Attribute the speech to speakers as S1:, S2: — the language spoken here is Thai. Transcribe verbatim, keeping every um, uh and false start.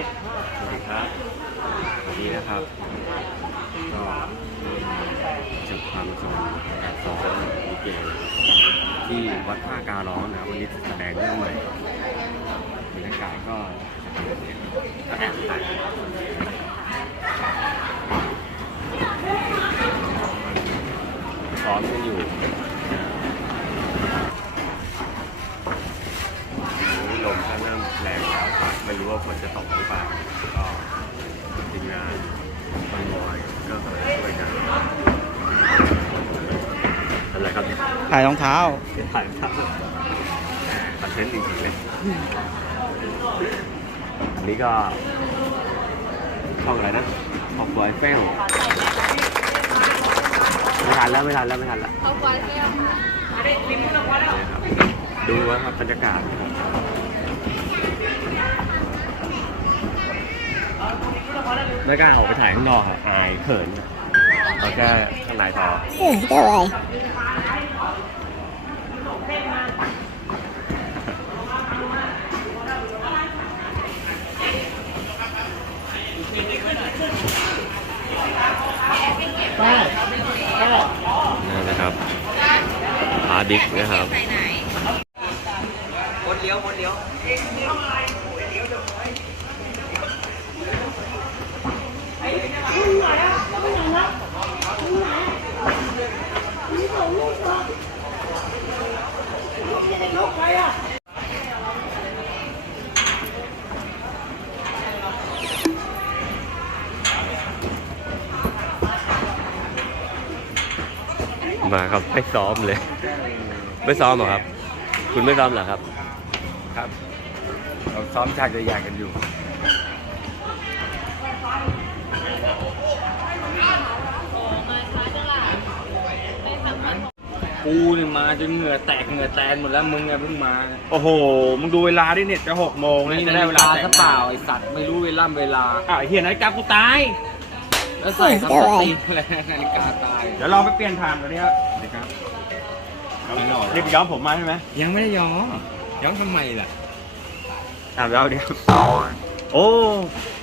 S1: สวัสดีครับวันนี้นะครับก็จุดความสนุกการซ้อมลิเกที่วัดท่าการ้องนะครับวันนี้แสดงเรื่องใหม่บรรยากาศก็จะเป็นแบบนี้แอบถ่ายซ้อมกันอยู่ลมถ้าเริ่มแรงแล้วไม่รู้ว่าฝนจะตกหรือเปล่าก็ทีมงานคอนวอยก็กำลังช่วยกันอะไรครับเนี่ย
S2: ถ่ายรองเท้า
S1: ถ่ายภาพคอนเทนต์จริงๆเลยอันนี้ก็ช่องอะไรนะออกบอยเฟลไม่ทันแล้วไม่ทันแล้วไม่ทันแล้วออกบอยเฟลครับดูว่าครับบรรยากาศไม่กล้าออกไปถ่ายข้างนอกอ่ะอายเขินเราแค่ข้างในพอ
S3: เออด้วย
S1: นั่นนะครับพาบิ๊กนะครับ
S2: วนเลี้ยววนเลี้ยว
S1: มาครับไม่ซ้อมเลยไม่ซ้อมเหรอครับคุณไม่ซ้อมเหรอครับ
S2: ครับเราซ้อมฉากใหญ่ๆกันอยู่กูเนี่ยมาจนเหงื่อแตกเหงื่อแตนหมดแล้วมึงไงเพิ่งมาโอ้โหมึงดูเวลาดิเนี่ยจะหกโมงนี่ได้เวลาซะเปล่าไอสัตว์ไม่รู้เวลาเวลาอ้าวเฮียนาฬิกากูตายแล้วใส่คำตัดตีนอะไรนาฬิกาตายเดี๋ยวลองไปเปลี่ยนถ่านก่อนดิครับสวัสดีครับรีบย้อมผมมาใช่ไหมยังไม่ได้ย้อมย้อมทำไมล่ะอ่าย้อมเดี๋ยวโอ้